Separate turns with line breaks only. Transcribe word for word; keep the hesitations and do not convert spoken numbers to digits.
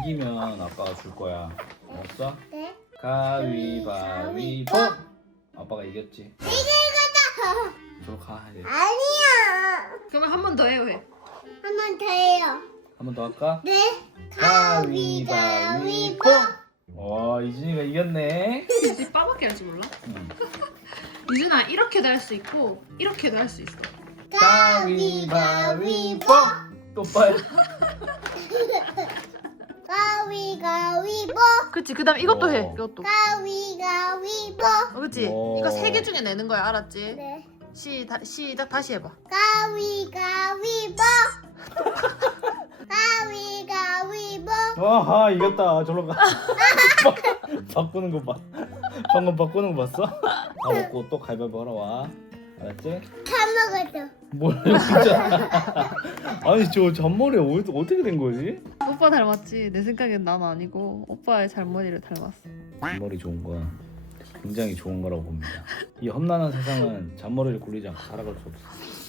이기면 아빠가 줄 거야. 알았어?
네.
가위바위보. 아빠가 이겼지.
이거다.
저로 가 이제.
아니야.
그러면 한 번 더 해요 해.
한 번 더 해요.
한 번 더 할까?
네.
가위바위보. 와 이준이가 이겼네.
이제 빠밖에 할 줄 몰라?
응.
이준아 이렇게도 할 수 있고 이렇게도 할 수 있어.
가위바위보. 또 빠야.
가위가위보.
그렇지. 그다음 이것도 해. 이것도.
가위가위보.
어, 그렇지.
오.
이거 세 개 중에 내는 거야. 알았지?
네.
시 다, 시작 다시 해봐.
가위가위보. 가위가위보.
아하 이겼다. 저로 가. 바, 바꾸는 거 봐. 방금 바꾸는 거 봤어? 다 먹고 또 가위바위보 하러 와. 알았지?
다 먹었어.
뭐야 진짜. 아니 저 잔머리 어- 어떻게 된 거지?
오빠 닮았지. 내 생각엔 난 아니고 오빠의 잔머리를 닮았어.
잔머리 좋은 건 굉장히 좋은 거라고 봅니다. 이 험난한 세상은 잔머리를 굴리지 않고 살아갈 수 없어.